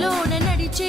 బాటలోన నడిచే